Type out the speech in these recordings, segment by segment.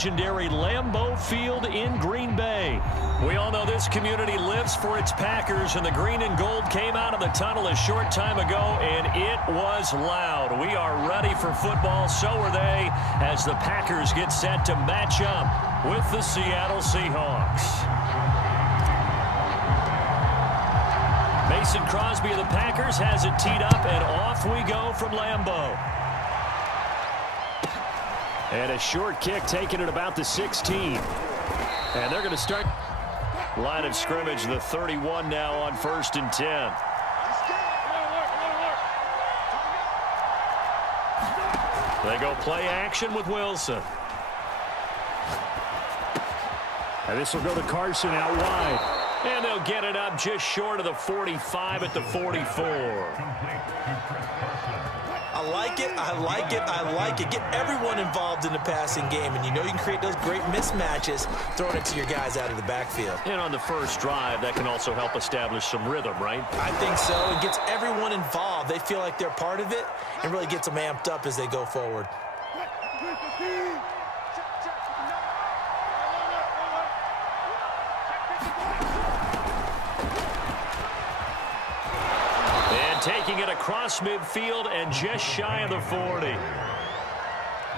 Legendary Lambeau Field in Green Bay. We all know this community lives for its Packers, and the green and gold came out of the tunnel a short time ago, and it was loud. We are ready for football, so are they, as the Packers get set to match up with the Seattle Seahawks. Mason Crosby of the Packers has it teed up, and off we go from Lambeau. And a short kick taken at about the 16. And they're going to start line of scrimmage, the 31 now on 1st and 10. They go play action with Wilson. And this will go to Carson out wide. And they'll get it up just short of the 45 at the 44. I like it, I like it, I like it. Get everyone involved in the passing game, and you know you can create those great mismatches throwing it to your guys out of the backfield. And on the first drive, that can also help establish some rhythm, right? I think so. It gets everyone involved. They feel like they're part of it and really gets them amped up as they go forward. Taking it across midfield and just shy of the 40.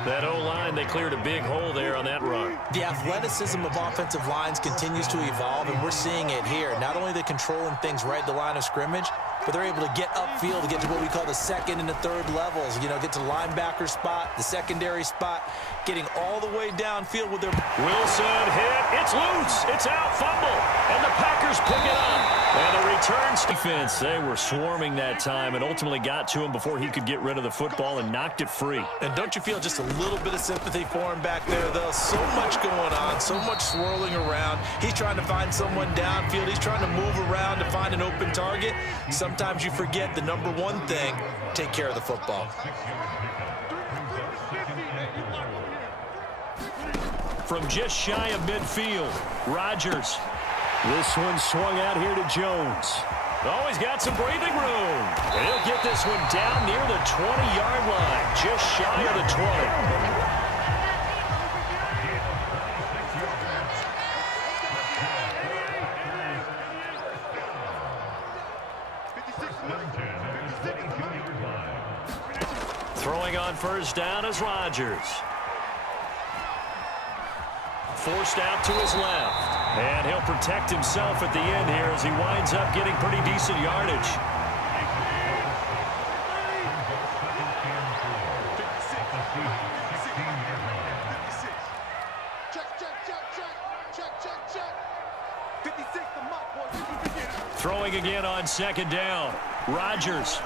That O-line, they cleared a big hole there on that run. The athleticism of offensive lines continues to evolve, and we're seeing it here. Not only are they controlling things right at the line of scrimmage, but they're able to get upfield to get to what we call the second and the third levels. You know, get to linebacker spot, the secondary spot, getting all the way downfield with their... Wilson hit. It's loose. It's out. Fumble. And the Packers pick it up. And the returns defense, they were swarming that time and ultimately got to him before he could get rid of the football and knocked it free. And don't you feel just a little bit of sympathy for him back there, though? So much going on, so much swirling around. He's trying to find someone downfield. He's trying to move around to find an open target. Sometimes you forget the number one thing, take care of the football. From just shy of midfield, Rodgers. This one swung out here to Jones. Oh, he's got some breathing room. And he'll get this one down near the 20-yard line, just shy of the 20. Throwing on first down is Rodgers. Forced out to his left. And he'll protect himself at the end here as he winds up getting pretty decent yardage. Throwing again on second down. Rodgers.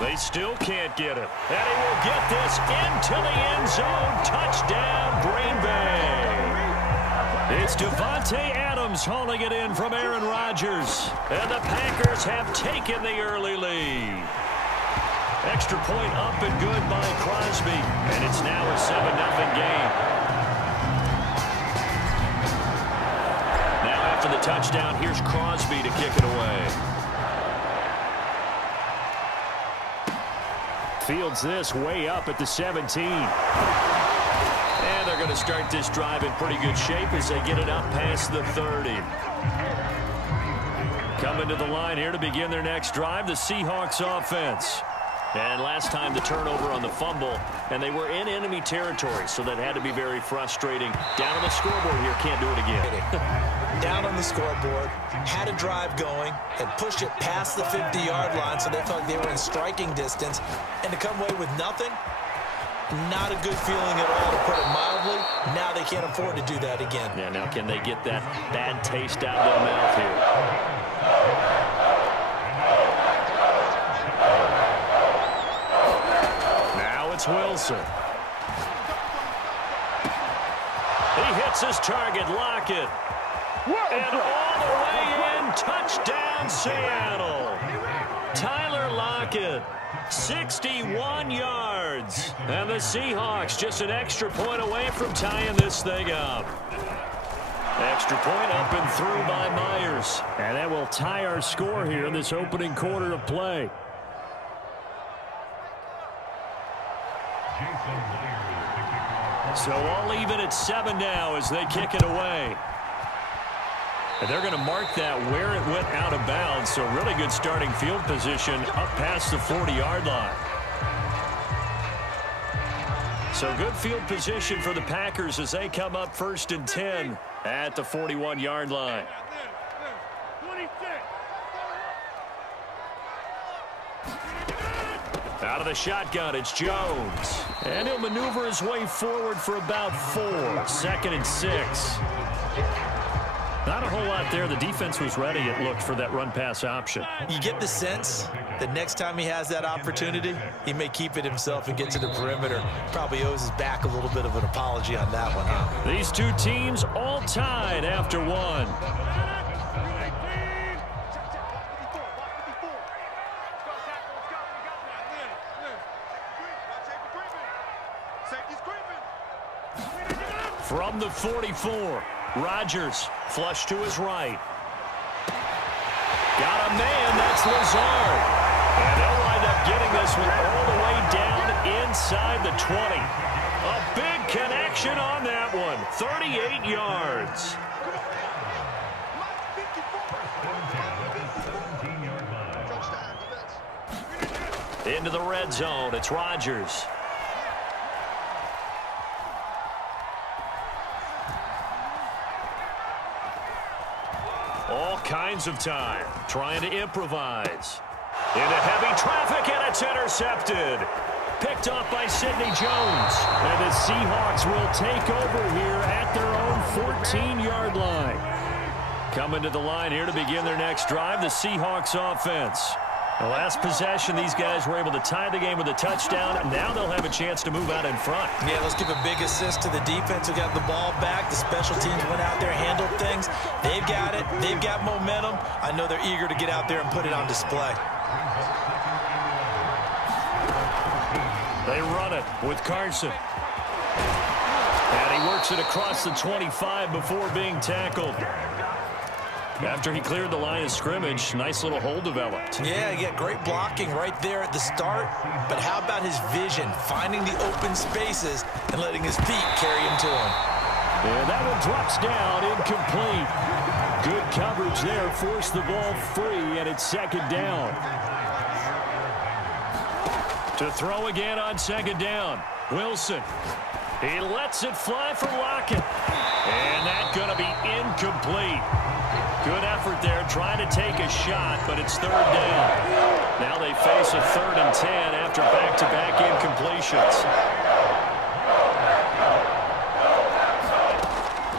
They still can't get it. And he will get this into the end zone. Touchdown, Green Bay. It's Devontae Adams hauling it in from Aaron Rodgers. And the Packers have taken the early lead. Extra point up and good by Crosby. And it's now a 7-0 game. Now after the touchdown, here's Crosby to kick it away. Fields this way up at the 17. And they're going to start this drive in pretty good shape as they get it up past the 30. Coming to the line here to begin their next drive, the Seahawks offense. And last time the turnover on the fumble, and they were in enemy territory, so that had to be very frustrating. Down on the scoreboard here, can't do it again. Down on the scoreboard, had a drive going, and pushed it past the 50-yard line, so they felt like they were in striking distance. And to come away with nothing, not a good feeling at all, to put it mildly. Now they can't afford to do that again. Yeah, now can they get that bad taste out of their mouth here? Wilson. He hits his target, Lockett. And all the way in, touchdown Seattle. Tyler Lockett, 61 yards. And the Seahawks just an extra point away from tying this thing up. Extra point up and through by Myers. And that will tie our score here in this opening quarter of play. So all even at 7 now as they kick it away. And they're going to mark that where it went out of bounds. So really good starting field position up past the 40-yard line. So good field position for the Packers as they come up 1st and 10 at the 41-yard line. Out of the shotgun, it's Jones. And he'll maneuver his way forward for about 4. 2nd and 6. Not a whole lot there. The defense was ready, it looked, for that run-pass option. You get the sense that next time he has that opportunity, he may keep it himself and get to the perimeter. Probably owes his back a little bit of an apology on that one, huh? These two teams all tied after 1. From the 44, Rodgers flush to his right. Got a man, that's Lazard. And they'll wind up getting this one all the way down inside the 20. A big connection on that one, 38 yards. Into the red zone, it's Rodgers. All kinds of time, trying to improvise. Into heavy traffic, and it's intercepted. Picked off by Sidney Jones. And the Seahawks will take over here at their own 14-yard line. Coming to the line here to begin their next drive, the Seahawks offense. The last possession, these guys were able to tie the game with a touchdown, and now they'll have a chance to move out in front. Yeah, let's give a big assist to the defense who got the ball back. The special teams went out there, handled things. They've got it. They've got momentum. I know they're eager to get out there and put it on display. They run it with Carson. And he works it across the 25 before being tackled. After he cleared the line of scrimmage, nice little hole developed. Yeah, great blocking right there at the start. But how about his vision, finding the open spaces and letting his feet carry him to him? And that one drops down, incomplete. Good coverage there, forced the ball free, and it's 2nd down. To throw again on 2nd down, Wilson. He lets it fly for Lockett. And that's going to be incomplete. Good effort there, trying to take a shot, but it's 3rd down. Now they face a 3rd and 10 after back-to-back incompletions.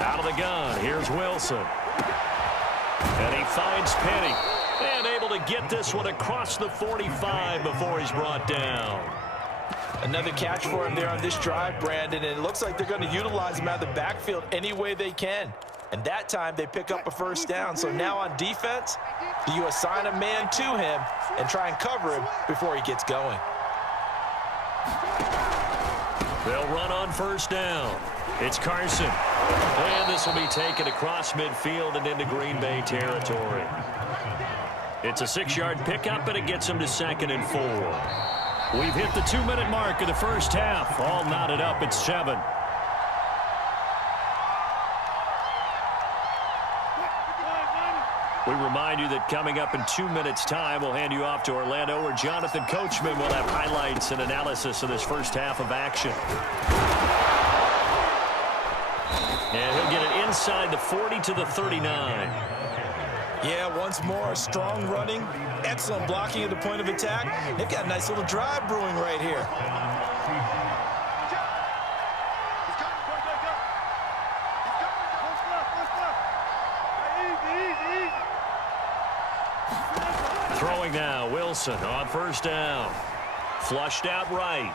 Out of the gun, here's Wilson. And he finds Penny. And able to get this one across the 45 before he's brought down. Another catch for him there on this drive, Brandon, and it looks like they're going to utilize him out of the backfield any way they can. And that time, they pick up a 1st down. So now on defense, do you assign a man to him and try and cover him before he gets going? They'll run on 1st down. It's Carson. And this will be taken across midfield and into Green Bay territory. It's a 6-yard pickup, and it gets them to 2nd and 4. We've hit the 2-minute mark of the first half. All knotted up at 7. We remind you that coming up in 2 minutes' time, we'll hand you off to Orlando, where Jonathan Coachman will have highlights and analysis of this first half of action. And he'll get it inside the 40 to the 39. Yeah, once more, strong running, excellent blocking at the point of attack. They've got a nice little drive brewing right here. Throwing now, Wilson on 1st down. Flushed out right.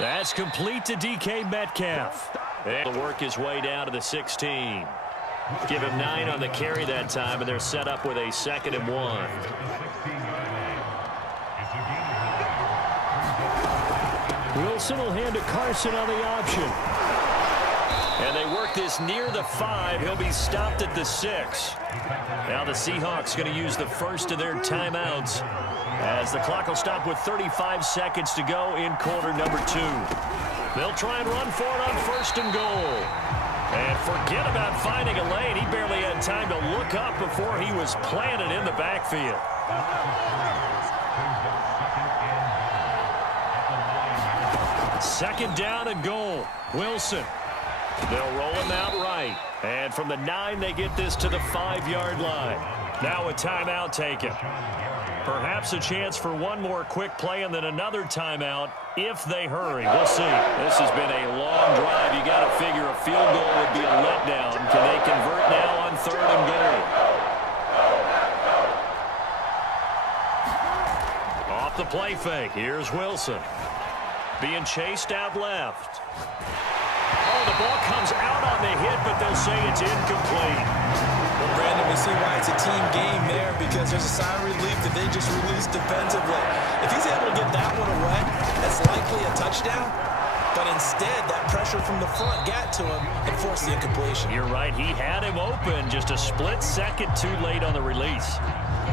That's complete to DK Metcalf. And he'll work his way down to the 16. Give him 9 on the carry that time, and they're set up with a 2nd and 1. Wilson will hand to Carson on the option. And they work this near the 5. He'll be stopped at the 6. Now the Seahawks going to use the first of their timeouts as the clock will stop with 35 seconds to go in quarter number 2. They'll try and run for it on 1st and goal. And forget about finding a lane. He barely had time to look up before he was planted in the backfield. 2nd down and goal. Wilson. They'll roll him out right. And from the 9, they get this to the 5-yard line. Now a timeout taken. Perhaps a chance for one more quick play and then another timeout if they hurry. We'll see. This has been a long drive. You got to figure a field goal would be a letdown. Can they convert now on 3rd and goal? Off the play fake. Here's Wilson. Being chased out left. Oh, the ball comes out on the hit, but they'll say it's incomplete. Well, Brandon, we see why it's a team game there because there's a sign of relief that they just released defensively. If he's able to get that one away, that's likely a touchdown. But instead, that pressure from the front got to him and forced the incompletion. You're right. He had him open just a split second too late on the release.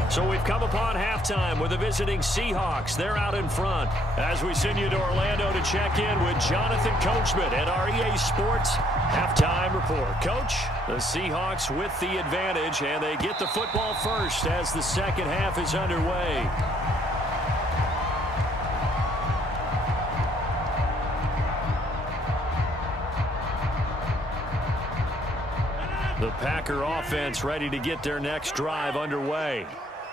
So we've come upon halftime with the visiting Seahawks. They're out in front as we send you to Orlando to check in with Jonathan Coachman at our EA Sports Halftime Report. Coach, the Seahawks with the advantage, and they get the football first as the second half is underway. The Packer offense ready to get their next drive underway.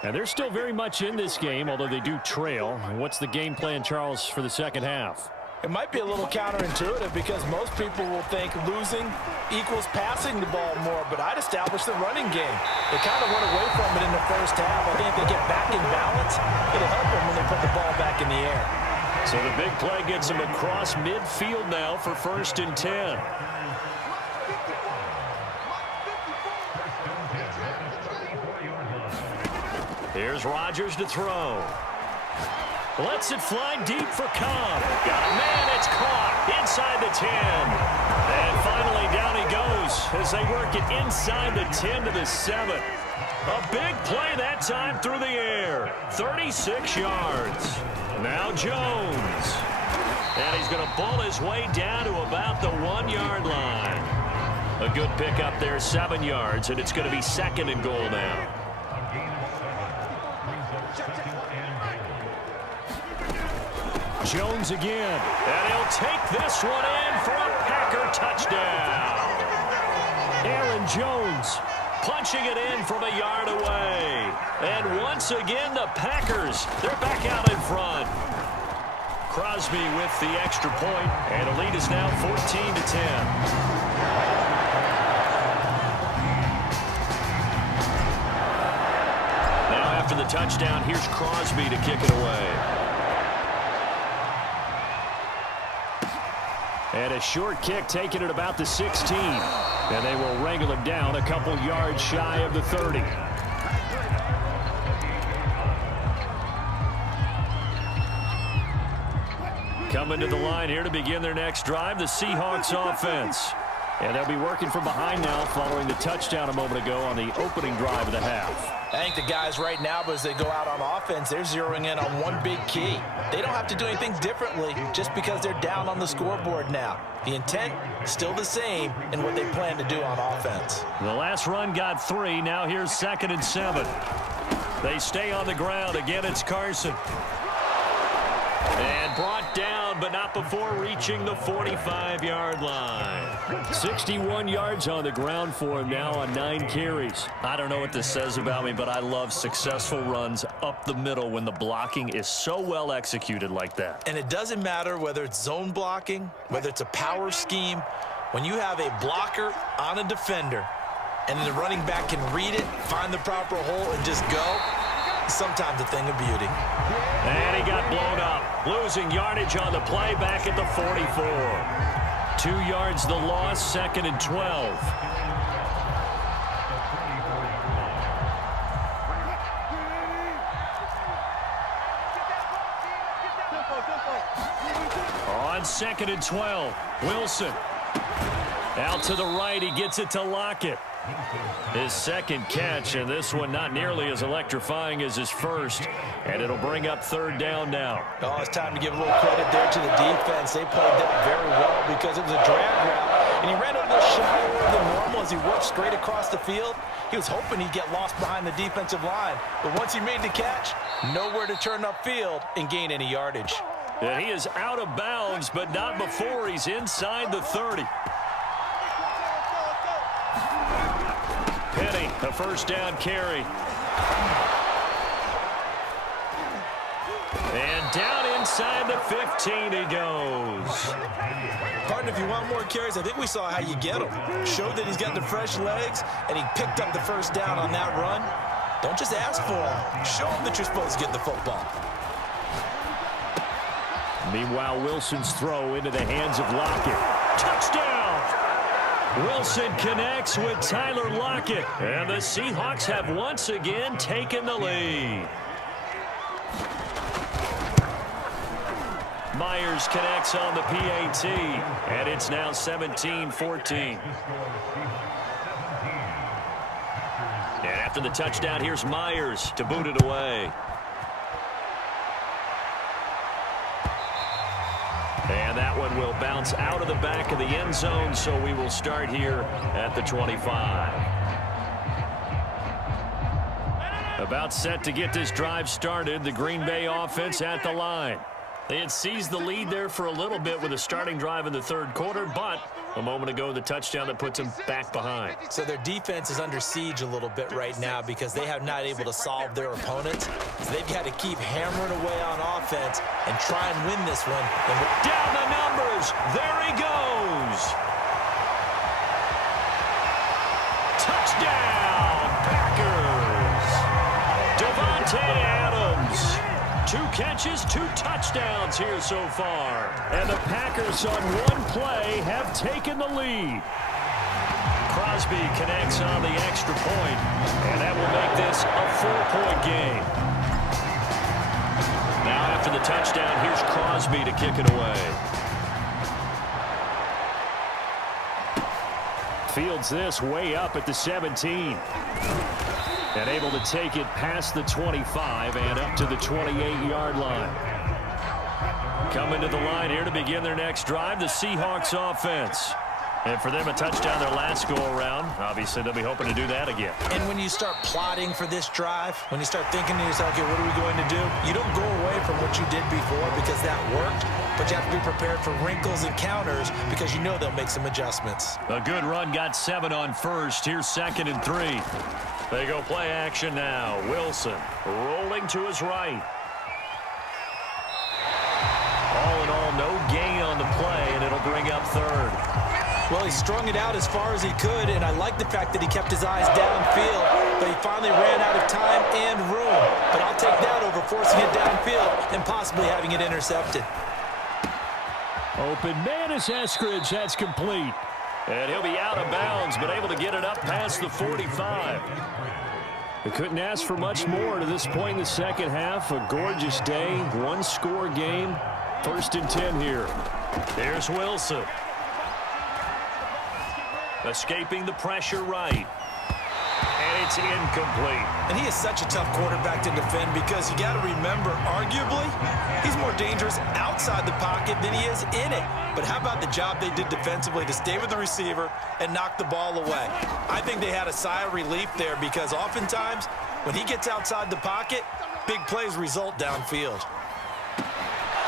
And they're still very much in this game, although they do trail. What's the game plan, Charles, for the second half? It might be a little counterintuitive because most people will think losing equals passing the ball more, but I'd establish the running game. They kind of went away from it in the first half. I think if they get back in balance, it'll help them when they put the ball back in the air. So the big play gets them across midfield now for 1st and 10. Here's Rodgers to throw. Lets it fly deep for Cobb. Got a man, it's caught inside the 10. And finally down he goes as they work it inside the 10 to the 7. A big play that time through the air. 36 yards. Now Jones. And he's going to bull his way down to about the 1-yard line. A good pickup there, 7 yards, and it's going to be 2nd and goal now. Jones again, and he'll take this one in for a Packer touchdown. Aaron Jones punching it in from a yard away. And once again, the Packers, they're back out in front. Crosby with the extra point, and the lead is now 14-10. Now after the touchdown, here's Crosby to kick it away. And a short kick taken at about the 16. And they will wrangle him down a couple yards shy of the 30. Coming to the line here to begin their next drive, the Seahawks offense. And they'll be working from behind now following the touchdown a moment ago on the opening drive of the half. I think the guys right now, as they go out on offense, they're zeroing in on one big key. They don't have to do anything differently just because they're down on the scoreboard now. The intent still the same in what they plan to do on offense. The last run got 3. Now here's 2nd and 7. They stay on the ground. Again, it's Carson. And brought down, but not before reaching the 45-yard line. 61 yards on the ground for him now on 9 carries. I don't know what this says about me, but I love successful runs up the middle when the blocking is so well executed like that. And it doesn't matter whether it's zone blocking, whether it's a power scheme. When you have a blocker on a defender and the running back can read it, find the proper hole, and just go, sometimes a thing of beauty. And he got blown up, losing yardage on the play back at the 44. 2 yards the loss, 2nd and 12. On 2nd and 12, Wilson. Out to the right, he gets it to Lockett. His second catch, and this one not nearly as electrifying as his first. And it'll bring up third down now. Oh, it's time to give a little credit there to the defense. They played that very well because it was a drag route. And he ran a little shallower than normal as he worked straight across the field. He was hoping he'd get lost behind the defensive line. But once he made the catch, nowhere to turn upfield and gain any yardage. And he is out of bounds, but not before he's inside the 30. Penny, a first down carry. And down inside the 15 he goes. Partner, if you want more carries, I think we saw how you get them. Showed that he's got the fresh legs, and he picked up the first down on that run. Don't just ask for them. Show them that you're supposed to get the football. Meanwhile, Wilson's throw into the hands of Lockett. Touchdown! Wilson connects with Tyler Lockett. And the Seahawks have once again taken the lead. Myers connects on the PAT, and it's now 17-14. And after the touchdown, here's Myers to boot it away. And that one will bounce out of the back of the end zone, so we will start here at the 25. About set to get this drive started, the Green Bay offense at the line. They had seized the lead there for a little bit with a starting drive in the third quarter, but a moment ago, the touchdown that puts them back behind. So their defense is under siege a little bit right now because they have not able to solve their opponents. So they've got to keep hammering away on offense and try and win this one. Down the numbers. There he goes. Touchdown, Packers. Devontae Adams. 2 catches, 2 touchdowns here so far. And the Packers on one play have taken the lead. Crosby connects on the extra point, and that will make this a 4-point game. Now after the touchdown, here's Crosby to kick it away. Fields this way up at the 17. And able to take it past the 25 and up to the 28-yard line. Coming to the line here to begin their next drive, the Seahawks offense. And for them, a touchdown their last go-around. Obviously, they'll be hoping to do that again. And when you start plotting for this drive, when you start thinking to yourself, okay, what are we going to do? You don't go away from what you did before because that worked, but you have to be prepared for wrinkles and counters because you know they'll make some adjustments. A good run, got 7 on first. Here's 2nd and 3. They go play action now. Wilson rolling to his right. All in all, no gain on the play, and it'll bring up 3rd. Well, he strung it out as far as he could, and I like the fact that he kept his eyes downfield, but he finally ran out of time and room. But I'll take that over forcing it downfield and possibly having it intercepted. Open man is Eskridge. That's complete. And he'll be out of bounds, but able to get it up past the 45. They couldn't ask for much more to this point in the second half. A gorgeous day, 1-score game. 1st and 10 here. There's Wilson. Escaping the pressure right. And it's incomplete. And he is such a tough quarterback to defend because you got to remember, arguably, he's more dangerous outside the pocket than he is in it. But how about the job they did defensively to stay with the receiver and knock the ball away? I think they had a sigh of relief there because oftentimes when he gets outside the pocket, big plays result downfield.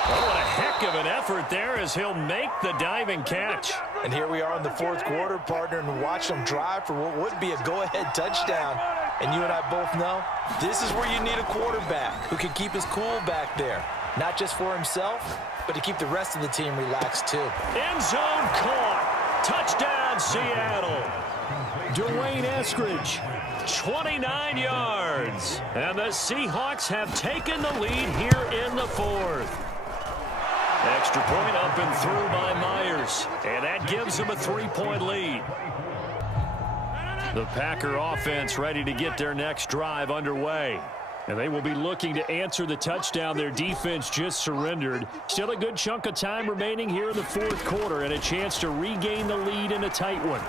Oh, what a heck of an effort there as he'll make the diving catch. And here we are in the 4th quarter, partner, and watch them drive for what would be a go-ahead touchdown. And you and I both know this is where you need a quarterback who can keep his cool back there. Not just for himself, but to keep the rest of the team relaxed too. End zone caught. Touchdown, Seattle. Dwayne Eskridge, 29 yards. And the Seahawks have taken the lead here in the 4th. Extra point up and through by Myers. And that gives them a 3-point lead. The Packer offense ready to get their next drive underway. And they will be looking to answer the touchdown their defense just surrendered. Still a good chunk of time remaining here in the fourth quarter and a chance to regain the lead in a tight one.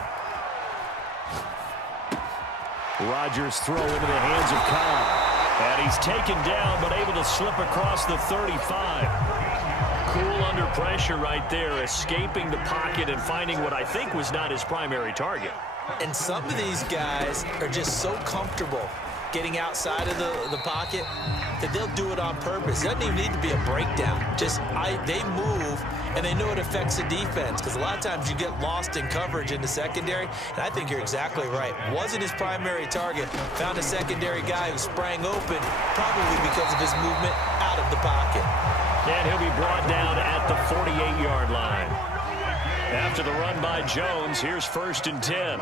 Rodgers throw into the hands of Cobb. And he's taken down but able to slip across the 35. Cool under pressure right there, escaping the pocket and finding what I think was not his primary target. And some of these guys are just so comfortable getting outside of the pocket that they'll do it on purpose. It doesn't even need to be a breakdown. They move, and they know it affects the defense because a lot of times you get lost in coverage in the secondary, and I think you're exactly right. Wasn't his primary target. Found a secondary guy who sprang open, probably because of his movement out of the pocket. And he'll be brought down at the 48-yard line. After the run by Jones, here's 1st and 10.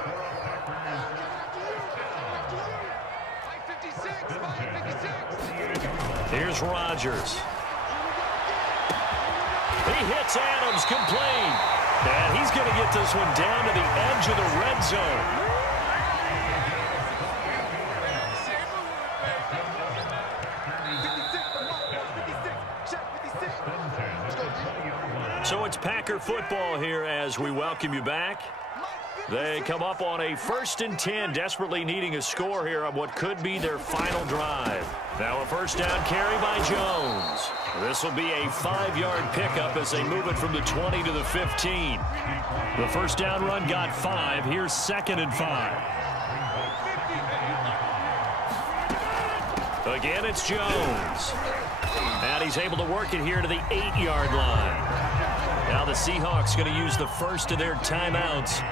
Here's Rodgers. He hits Adams complete. And he's going to get this one down to the edge of the red zone. So it's Packer football here as we welcome you back. They come up on a 1st and 10, desperately needing a score here on what could be their final drive. Now a 1st down carry by Jones. This will be a 5-yard pickup as they move it from the 20 to the 15. The 1st down run got 5. Here's 2nd and 5. Again, it's Jones. And he's able to work it here to the 8-yard line. Now the Seahawks going to use the first of their timeouts.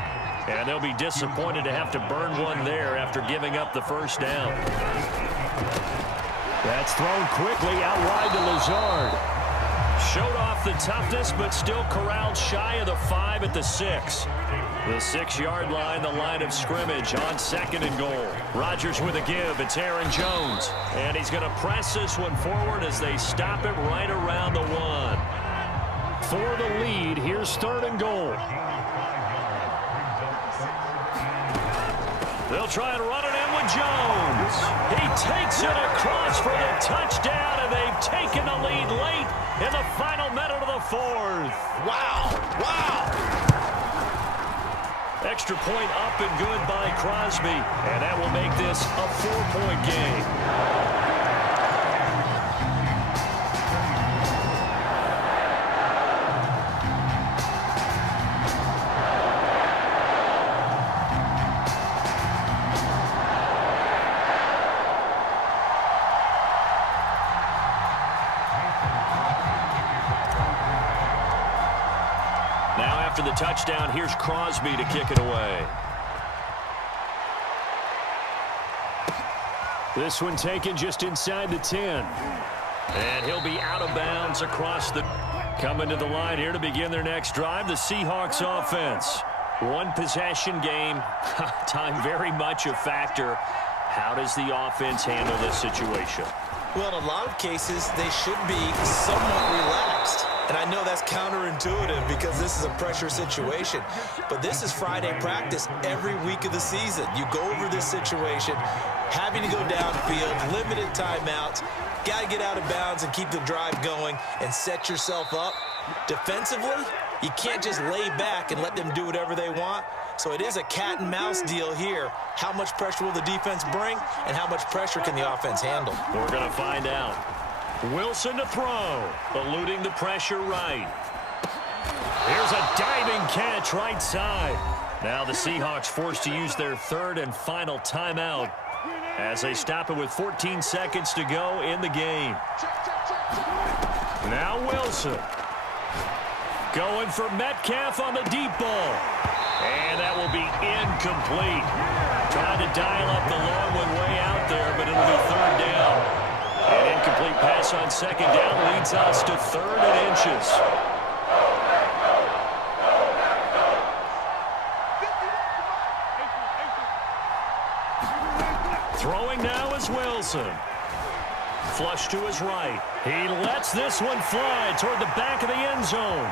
And they'll be disappointed to have to burn one there after giving up the 1st down. That's thrown quickly out wide to Lazard. Showed off the toughness, but still corralled shy of the 5 at the 6. The 6-yard line, the line of scrimmage on 2nd and goal. Rodgers with a give. It's Aaron Jones. And he's going to press this one forward as they stop it right around the 1. For the lead, here's 3rd and goal. They'll try and run it in with Jones. He takes it across for the touchdown, and they've taken the lead late in the final minute of the 4th. Wow. Extra point up and good by Crosby, and that will make this a 4-point game. After the touchdown, here's Crosby to kick it away. This one taken just inside the 10. And he'll be out of bounds across the... Coming to the line here to begin their next drive, the Seahawks offense. One possession game. Time very much a factor. How does the offense handle this situation? Well, in a lot of cases, they should be somewhat relaxed. And I know that's counterintuitive because this is a pressure situation. But this is Friday practice every week of the season. You go over this situation, having to go downfield, limited timeouts, got to get out of bounds and keep the drive going and set yourself up. Defensively, you can't just lay back and let them do whatever they want. So it is a cat and mouse deal here. How much pressure will the defense bring and how much pressure can the offense handle? We're going to find out. Wilson to throw, eluding the pressure right. Here's a diving catch right side. Now the Seahawks forced to use their 3rd and final timeout as they stop it with 14 seconds to go in the game. Now Wilson going for Metcalf on the deep ball. And that will be incomplete. Trying to dial up the long one way out there, but it'll be 3rd down. An incomplete pass on 2nd down leads us to 3rd and inches. Throwing now is Wilson. Flush to his right. He lets this one fly toward the back of the end zone.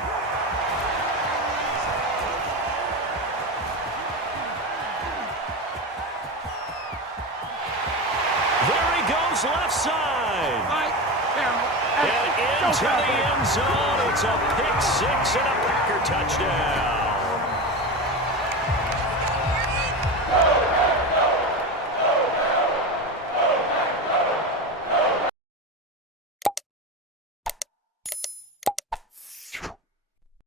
Left side. into the end zone. It's a pick six and a Packer touchdown.